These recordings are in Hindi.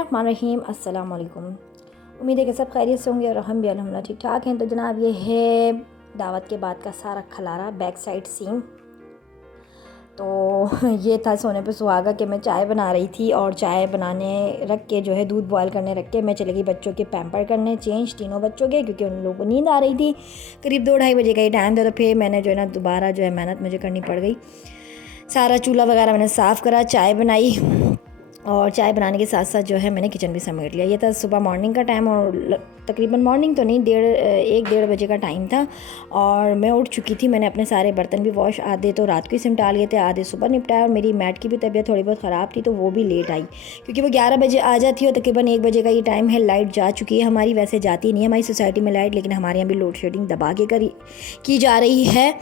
बिस्मिल्लाहिर्रहमानिर्रहीम। अस्सलाम वालेकुम। उम्मीद है कि सब खैरियत से होंगे और हम भी अल्हम्दुलिल्लाह ठीक ठाक हैं। तो जनाब ये है दावत के बाद का सारा खलारा बैक साइड सीन। तो ये था सोने पे सुहागा कि मैं चाय बना रही थी और चाय बनाने रख के जो है दूध बॉयल करने रख के मैं चली गई बच्चों के पैम्पर करने चेंज तीनों बच्चों के, क्योंकि उन लोगों को नींद आ रही थी। करीब 2-2:30 बजे का ही टाइम था। तो फिर मैंने जो है ना दोबारा जो है मेहनत मुझे करनी पड़ गई। सारा चूल्हा वगैरह मैंने साफ़ करा, चाय बनाई और चाय बनाने के साथ साथ जो है मैंने किचन भी समेट लिया। ये था सुबह मॉर्निंग का टाइम और तकरीबन मॉर्निंग तो नहीं 1-1:30 बजे का टाइम था और मैं उठ चुकी थी। मैंने अपने सारे बर्तन भी वॉश आधे तो रात को ही सिमटा लिए थे, आधे सुबह निपटाया। और मेरी मैट की भी तबीयत थोड़ी बहुत ख़राब थी तो वो भी लेट आई, क्योंकि वो 11 बजे आ जाती है और तकरीबन 1 बजे का ये टाइम है। लाइट जा चुकी है हमारी, वैसे जाती नहीं है हमारी सोसाइटी में लाइट, लेकिन हमारे यहाँ भी लोड शेडिंग दबा के की जा रही है।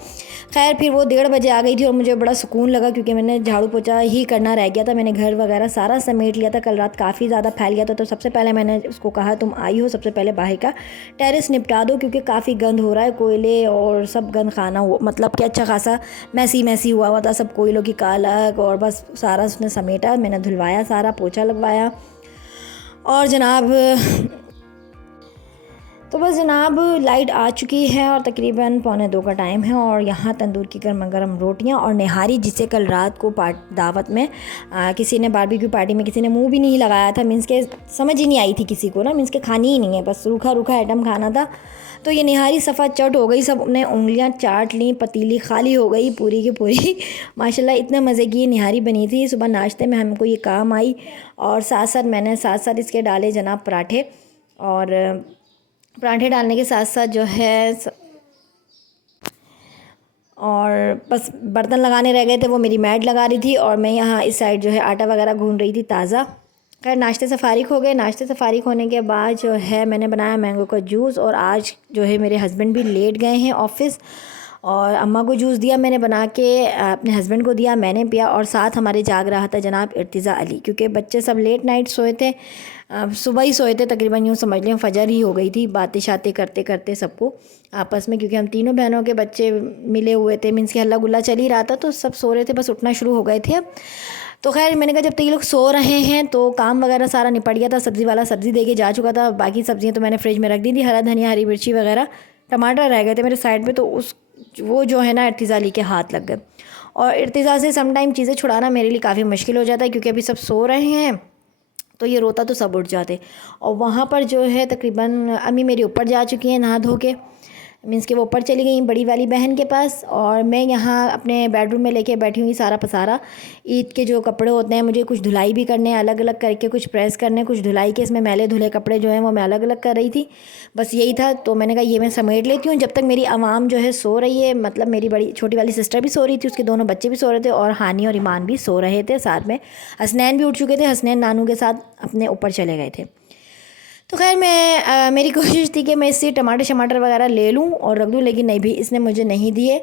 खैर फिर वो 1:30 बजे आ गई थी और मुझे बड़ा सुकून लगा, क्योंकि मैंने झाड़ू पोछा ही करना रह गया था। मैंने घर वगैरह सारा समेट लिया था। कल रात काफ़ी ज़्यादा फैल गया था तो सबसे पहले मैंने उसको कहा तुम आई हो, सबसे पहले बाहर का टेरेस निपटा दो, क्योंकि काफ़ी गंद हो रहा है, कोयले और सब गंद खाना हो, मतलब कि अच्छा खासा मैसी हुआ था सब कोयलों की कालक। और बस सारा उसने समेटा, मैंने धुलवाया, सारा पोछा लगवाया। और जनाब तो बस जनाब लाइट आ चुकी है और तकरीबन 1:45 का टाइम है और यहाँ तंदूर की गर्मा गर्म रोटियाँ और निहारी, जिसे कल रात को दावत में किसी ने बारबेक्यू पार्टी में किसी ने मुंह भी नहीं लगाया था। मीन्स के समझ ही नहीं आई थी किसी को ना, मीन्स के खानी ही नहीं है, बस रूखा आइटम खाना था। तो ये निहारी सफ़ा चट हो गई, सब ने उंगलियाँ चाट ली, पतीली खाली हो गई पूरी की पूरी। माशाल्लाह इतने मज़े की ये निहारी बनी थी। सुबह नाश्ते में हमको ये काम आई और मैंने साथ साथ इसके डाले जनाब पराठे। और पराठे डालने के साथ साथ जो है और बस बर्तन लगाने रह गए थे, वो मेरी मैड लगा रही थी और मैं यहाँ इस साइड जो है आटा वगैरह गूंद रही थी ताज़ा। खैर नाश्ते से फ़ारिग हो गए। नाश्ते से फ़ारिग होने के बाद जो है मैंने बनाया मैंगो का जूस। और आज जो है मेरे हस्बैंड भी लेट गए हैं ऑफ़िस और अम्मा को जूस दिया मैंने बना के, अपने हस्बैंड को दिया, मैंने पिया। और साथ हमारे जाग रहा था जनाब इर्तिज़ा अली, क्योंकि बच्चे सब लेट नाइट सोए थे, सुबह ही सोए थे, तकरीबन यूँ समझ लें फजर ही हो गई थी बातें शातें करते करते सबको आपस में, क्योंकि हम तीनों बहनों के बच्चे मिले हुए थे। मीन्स कि हल्ला गुल्ला चल ही रहा था तो सब सो रहे थे, बस उठना शुरू हो गए थे अब। तो खैर मैंने कहा जब तक ये लोग सो रहे हैं तो काम वगैरह सारा निपट गया था। सब्ज़ी वाला सब्ज़ी दे के जा चुका था, बाकी सब्ज़ियाँ तो मैंने फ्रिज में रख दी थी, हरा धनिया हरी मिर्ची वगैरह, टमाटर रह गए थे मेरे साइड पे, तो वो जो है ना इर्तिज़ा अली के हाथ लग गए। और इर्तिज़ा से सम टाइम चीज़ें छुड़ाना मेरे लिए काफ़ी मुश्किल हो जाता है, क्योंकि अभी सब सो रहे हैं तो ये रोता तो सब उठ जाते। और वहाँ पर जो है तकरीबन अम्मी मेरी ऊपर जा चुकी हैं नहा धो के, मीन्स कि वो ऊपर चली गई बड़ी वाली बहन के पास और मैं यहाँ अपने बेडरूम में लेके बैठी हुई सारा पसारा। ईद के जो कपड़े होते हैं मुझे कुछ धुलाई भी करने हैं अलग अलग करके, कुछ प्रेस करने, कुछ धुलाई के, इसमें मैले धुले कपड़े जो हैं वो मैं अलग अलग कर रही थी। बस यही था, तो मैंने कहा ये मैं समेट लेती हूँ जब तक मेरी आवाम जो है सो रही है। मतलब मेरी बड़ी छोटी वाली सिस्टर भी सो रही थी, उसके दोनों बच्चे भी सो रहे थे और हानी और ईमान भी सो रहे थे साथ में। हसनैन भी उठ चुके थे, हसनैन नानू के साथ अपने ऊपर चले गए थे। तो खैर मेरी कोशिश थी कि मैं इससे टमाटर वगैरह ले लूँ और रख दूँ, लेकिन नहीं भी, इसने मुझे नहीं दिए।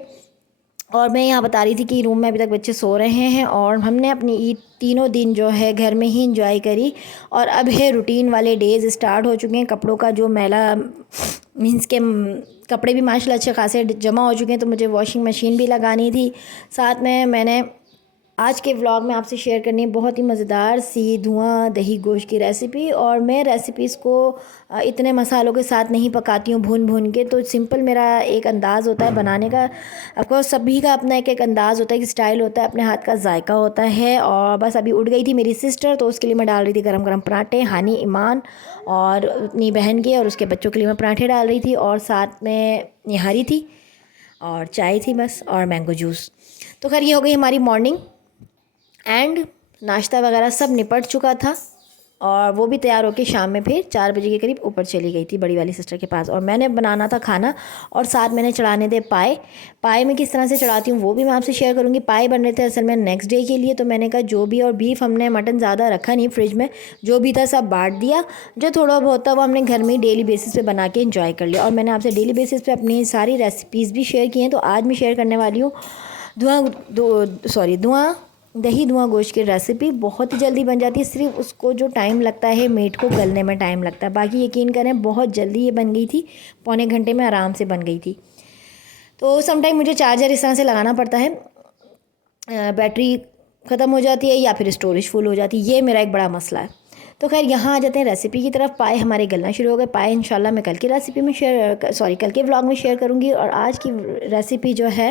और मैं यहाँ बता रही थी कि रूम में अभी तक बच्चे सो रहे हैं और हमने अपनी ईद तीनों दिन जो है घर में ही इंजॉय करी। और अब है रूटीन वाले डेज़ स्टार्ट हो चुके हैं। कपड़ों का जो मैला, मीन्स के कपड़े भी माशाल्लाह अच्छे खासे जमा हो चुके हैं, तो मुझे वॉशिंग मशीन भी लगानी थी। साथ में मैंने आज के व्लॉग में आपसे शेयर करनी है बहुत ही मज़ेदार सी धुआं दही गोश्त की रेसिपी। और मैं रेसिपीज़ को इतने मसालों के साथ नहीं पकाती हूँ भून भून के, तो सिंपल मेरा एक अंदाज़ होता है बनाने का। ऑफकोर्स सभी का अपना एक अंदाज़ होता है, एक स्टाइल होता है, अपने हाथ का जायका होता है। और बस अभी उठ गई थी मेरी सिस्टर, तो उसके लिए मैं डाल रही थी गरम गरम पराठे, हानी ईमान और अपनी बहन के और उसके बच्चों के लिए मैं पराठे डाल रही थी। और साथ में निहारी थी और चाय थी बस, और मैंगो जूस। तो खैर ये हो गई हमारी मॉर्निंग एंड नाश्ता वगैरह सब निपट चुका था और वो भी तैयार होकर शाम में फिर 4 बजे के करीब ऊपर चली गई थी बड़ी वाली सिस्टर के पास। और मैंने बनाना था खाना और साथ मैंने चढ़ाने थे पाए मैं किस तरह से चढ़ाती हूँ वो भी मैं आपसे शेयर करूँगी। पाए बन रहे थे असल में नेक्स्ट डे के लिए, तो मैंने कहा जो भी, और बीफ हमने मटन ज़्यादा रखा नहीं फ्रिज में, जो भी था सब बांट दिया, जो थोड़ा बहुत था वो हमने घर में ही डेली बेसिस पे बना के इंजॉय कर लिया। और मैंने आपसे डेली बेसिस पे अपनी सारी रेसिपीज़ भी शेयर की हैं, तो आज मैं शेयर करने वाली हूँ धुआं दही धुआं गोश्त की रेसिपी। बहुत ही जल्दी बन जाती है, सिर्फ उसको जो टाइम लगता है मीट को गलने में टाइम लगता है, बाकी यकीन करें बहुत जल्दी ये बन गई थी, पौने घंटे में आराम से बन गई थी। तो समटाइम मुझे चार्जर इस तरह से लगाना पड़ता है, बैटरी ख़त्म हो जाती है या फिर स्टोरेज फुल हो जाती है, ये मेरा एक बड़ा मसला है। तो खैर यहाँ आ जाते हैं रेसिपी की तरफ। पाए हमारे गलना शुरू हो गए। पाए इंशाल्लाह मैं कल की रेसिपी में कल के व्लॉग में शेयर करूँगी। और आज की रेसिपी जो है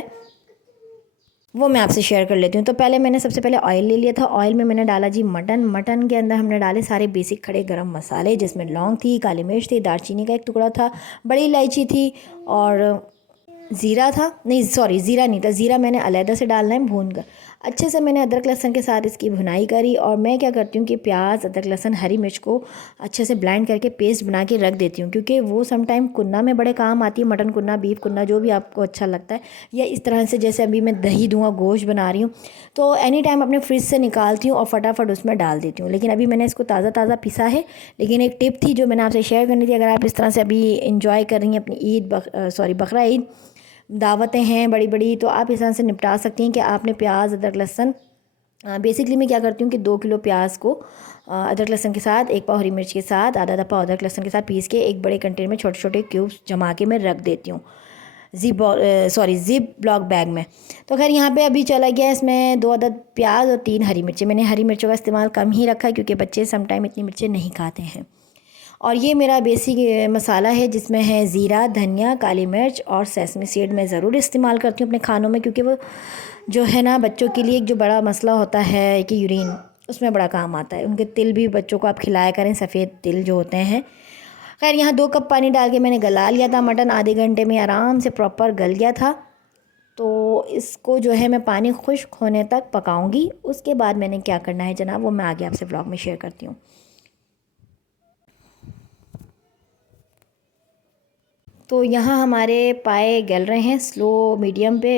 वो मैं आपसे शेयर कर लेती हूँ। तो पहले मैंने सबसे पहले ऑयल ले लिया था। ऑयल में मैंने डाला जी मटन। मटन के अंदर हमने डाले सारे बेसिक खड़े गरम मसाले, जिसमें लौंग थी, काली मिर्च थी, दालचीनी का एक टुकड़ा था, बड़ी इलायची थी और ज़ीरा था। नहीं सॉरी, ज़ीरा नहीं था, ज़ीरा मैंने अलहदा से डालना है भून कर। अच्छे से मैंने अदरक लहसुन के साथ इसकी भुनाई करी। और मैं क्या करती हूँ कि प्याज, अदरक लहसुन, हरी मिर्च को अच्छे से ब्लेंड करके पेस्ट बना के रख देती हूँ, क्योंकि वो सम टाइम कुन्ना में बड़े काम आती है। मटन कुन्ना, बीफ कुन्ना, जो भी आपको अच्छा लगता है। या इस तरह से जैसे अभी मैं दही धुआँ गोश्त बना रही हूँ, तो एनी टाइम अपने फ्रिज से निकालती हूँ और फटाफट उसमें डाल देती हूँ। लेकिन अभी मैंने इसको ताज़ा ताज़ा पिसा है। लेकिन एक टिप थी जो मैंने आपसे शेयर करनी थी। अगर आप इस तरह से अभी इंजॉय कर रही हैं अपनी बकरा ईद, दावतें हैं बड़ी बड़ी, तो आप इस तरह से निपटा सकती हैं कि आपने प्याज, अदरक लहसुन, बेसिकली मैं क्या करती हूँ कि 2 किलो प्याज को अदरक लहसुन के साथ, 1 पाव हरी मिर्च के साथ, आधा पाव अदरक लहसुन के साथ पीस के एक बड़े कंटेनर में छोटे छोटे क्यूब्स जमा के मैं रख देती हूँ जिप ब्लॉक बैग में। तो खैर यहाँ पे अभी चला गया इसमें 2 अदद प्याज और 3 हरी मिर्चें। मैंने हरी मिर्चों का इस्तेमाल कम ही रखा है, क्योंकि बच्चे समटाइम इतनी मिर्चें नहीं खाते हैं। और ये मेरा बेसिक मसाला है, जिसमें है ज़ीरा, धनिया, काली मिर्च और सेसमी सीड। मैं ज़रूर इस्तेमाल करती हूँ अपने खानों में, क्योंकि वो जो है ना बच्चों के लिए एक जो बड़ा मसला होता है कि यूरिन, उसमें बड़ा काम आता है। उनके तिल भी बच्चों को आप खिलाया करें, सफ़ेद तिल जो होते हैं। खैर यहाँ 2 कप पानी डाल के मैंने गला लिया था। मटन आधे घंटे में आराम से प्रॉपर गल गया था। तो इसको जो है मैं पानी खुश्क होने तक पकाऊंगी। उसके बाद मैंने क्या करना है जनाब, वो मैं आगे आपसे व्लॉग में शेयर करती हूँ। तो यहाँ हमारे पाए गल रहे हैं स्लो मीडियम पे,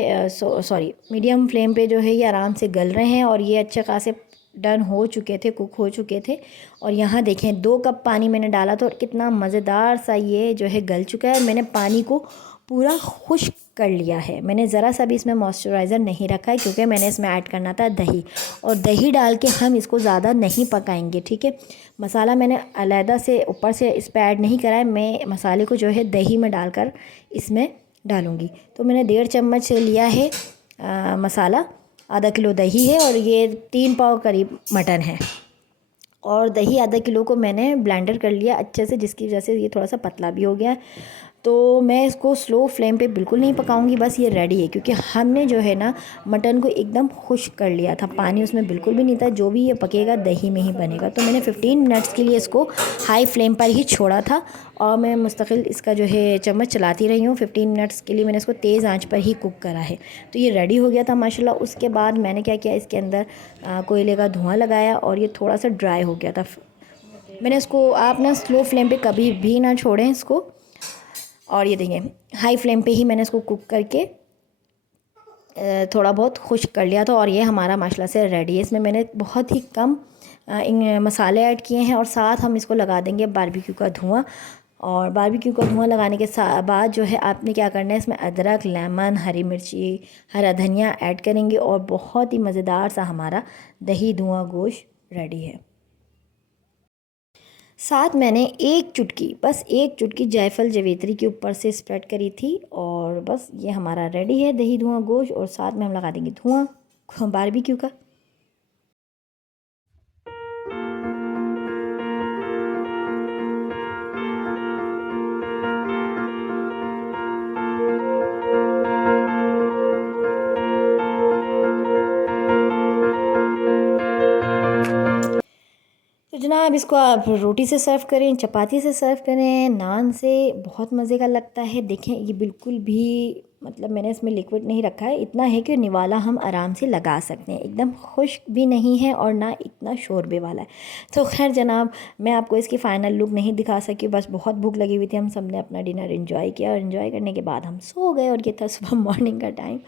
मीडियम फ्लेम पे जो है ये आराम से गल रहे हैं। और ये अच्छे खासे डन हो चुके थे, कुक हो चुके थे। और यहाँ देखें 2 कप पानी मैंने डाला था और कितना मज़ेदार सा ये जो है गल चुका है। मैंने पानी को पूरा खुश्क कर लिया है। मैंने ज़रा सा भी इसमें मॉइस्चराइज़र नहीं रखा है, क्योंकि मैंने इसमें ऐड करना था दही। और दही डाल के हम इसको ज़्यादा नहीं पकाएंगे, ठीक है। मसाला मैंने अलहदा से ऊपर से इस पर ऐड नहीं करा है। मैं मसाले को जो है दही में डालकर इसमें डालूँगी। तो मैंने 1.5 चम्मच लिया है मसाला, आधा किलो दही है और ये 3 पाव करीब मटन है। और दही आधा किलो को मैंने ब्लेंडर कर लिया अच्छे से, जिसकी वजह से ये थोड़ा सा पतला भी हो गया। तो मैं इसको स्लो फ्लेम पे बिल्कुल नहीं पकाऊंगी, बस ये रेडी है। क्योंकि हमने जो है ना मटन को एकदम खुश्क कर लिया था, पानी उसमें बिल्कुल भी नहीं था। जो भी ये पकेगा दही में ही बनेगा। तो मैंने 15 मिनट्स के लिए इसको हाई फ्लेम पर ही छोड़ा था। और मैं मुस्तकिल इसका जो है चम्मच चलाती रही हूँ। 15 मिनट्स के लिए मैंने इसको तेज़ आंच पर ही कुक करा है। तो ये रेडी हो गया था माशाल्लाह। उसके बाद मैंने क्या किया, इसके अंदर कोयले का धुआं लगाया और ये थोड़ा सा ड्राई हो गया था। मैंने इसको, आप ना स्लो फ्लेम पे कभी भी ना छोड़ें इसको। और ये देखिए हाई फ्लेम पे ही मैंने इसको कुक करके थोड़ा बहुत खुश्क कर लिया था। और ये हमारा माशाल्लाह से रेडी है। इसमें मैंने बहुत ही कम मसाले ऐड किए हैं। और साथ हम इसको लगा देंगे बारबेक्यू का धुआं। और बारबेक्यू का धुआं लगाने के बाद जो है आपने क्या करना है, इसमें अदरक, लेमन, हरी मिर्ची, हरा धनिया ऐड करेंगे और बहुत ही मज़ेदार सा हमारा दही धुआं गोश्त रेडी है। साथ मैंने एक चुटकी, बस एक चुटकी जायफल जवेत्री के ऊपर से स्प्रेड करी थी। और बस ये हमारा रेडी है दही धुआं गोश्त। और साथ में हम लगा देंगे धुआं बारबेक्यू का। तो जनाब इसको आप रोटी से सर्व करें, चपाती से सर्व करें, नान से, बहुत मज़े का लगता है। देखें ये बिल्कुल भी, मतलब मैंने इसमें लिक्विड नहीं रखा है। इतना है कि निवाला हम आराम से लगा सकते हैं। एकदम खुश्क भी नहीं है और ना इतना शोरबे वाला है। तो खैर जनाब मैं आपको इसकी फ़ाइनल लुक नहीं दिखा सकी, बस बहुत भूख लगी हुई थी। हम सब ने अपना डिनर एंजॉय किया और एंजॉय करने के बाद हम सो गए। और ये था सुबह मॉर्निंग का टाइम।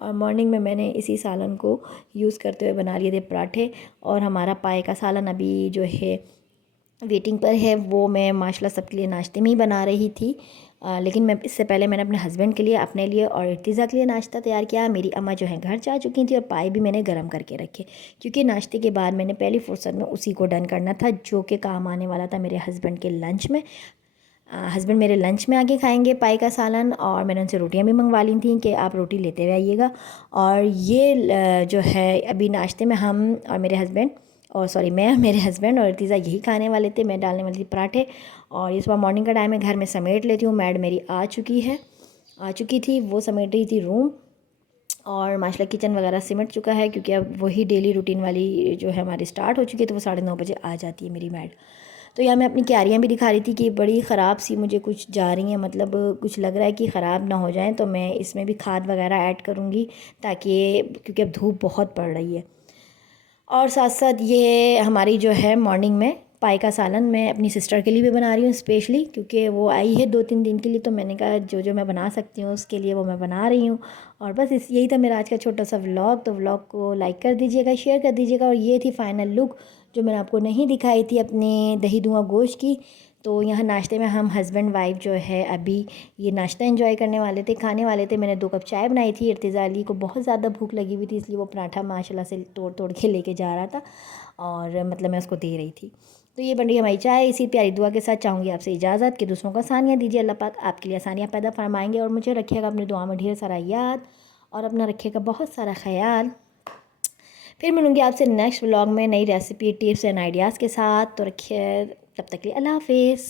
और मॉर्निंग में मैंने इसी सालन को यूज़ करते हुए बना लिए थे पराठे। और हमारा पाए का सालन अभी जो है वेटिंग पर है, वो मैं माशाल्लाह सबके लिए नाश्ते में ही बना रही थी। लेकिन मैं इससे पहले मैंने अपने हस्बैंड के लिए, अपने लिए और इर्तिज़ा के लिए नाश्ता तैयार किया। मेरी अम्मा जो है घर जा चुकी थी और पाए भी मैंने गर्म करके रखे, क्योंकि नाश्ते के बाद मैंने पहली फुर्सत में उसी को डन करना था, जो कि काम आने वाला था मेरे हस्बैंड के लंच में। हस्बैंड मेरे लंच में आके खाएंगे पाए का सालन। और मैंने उनसे रोटियां भी मंगवा ली थी कि आप रोटी लेते हुए आइएगा। और ये जो है अभी नाश्ते में हम और मेरे हस्बैंड और सॉरी मैं, मेरे हस्बैंड और इर्तिज़ा यही खाने वाले थे। मैं डालने वाली थी पराठे। और इस बार मॉर्निंग का टाइम है, घर में समेट लेती हूँ। मैड मेरी आ चुकी थी, वो समेट रही थी रूम। और माशाल्लाह किचन वगैरह सिमट चुका है, क्योंकि अब वही डेली रूटीन वाली जो है हमारी स्टार्ट हो चुकी है। तो वो 9:30 बजे आ जाती है मेरी मैड। तो यहाँ मैं अपनी क्यारियाँ भी दिखा रही थी कि बड़ी ख़राब सी मुझे कुछ जा रही हैं, मतलब कुछ लग रहा है कि ख़राब ना हो जाएं। तो मैं इसमें भी खाद वगैरह ऐड करूँगी, ताकि, क्योंकि अब धूप बहुत पड़ रही है। और साथ साथ ये हमारी जो है मॉर्निंग में पाई का सालन मैं अपनी सिस्टर के लिए भी बना रही हूँ स्पेशली, क्योंकि वो आई है 2-3 दिन के लिए। तो मैंने कहा जो जो मैं बना सकती हूँ उसके लिए वो मैं बना रही हूँ। और बस यही था मेरा आज का छोटा सा व्लॉग। तो व्लॉग को लाइक कर दीजिएगा, शेयर कर दीजिएगा। और ये थी फाइनल लुक जो मैंने आपको नहीं दिखाई थी अपने दही धुआं गोश्त की। तो यहाँ नाश्ते में हम हस्बैंड वाइफ जो है अभी ये नाश्ता एंजॉय करने वाले थे, खाने वाले थे। मैंने 2 कप चाय बनाई थी। इर्तिज़ा अली को बहुत ज़्यादा भूख लगी हुई थी, इसलिए वो पराठा माशाल्लाह से तोड़ तोड़ के लेके जा रहा था, और मतलब मैं उसको दे रही थी। तो ये बन रही हमारी चाय। इसी प्यारी दुआ के साथ चाहूँगी आपसे इजाज़त कि दूसरों को आसानियाँ दीजिए। अल्लाह पाक आपके लिए आसानियाँ पैदा फरमाएंगे। और मुझे रखिएगा अपनी दुआ में ढेर सारा याद, और अपना रखिएगा बहुत सारा ख्याल। फिर मिलूँगी आपसे नेक्स्ट व्लॉग में नई रेसिपी, टिप्स एंड आइडियाज़ के साथ। तो रखिए, तब तक के लिए अल्लाह हाफिज़।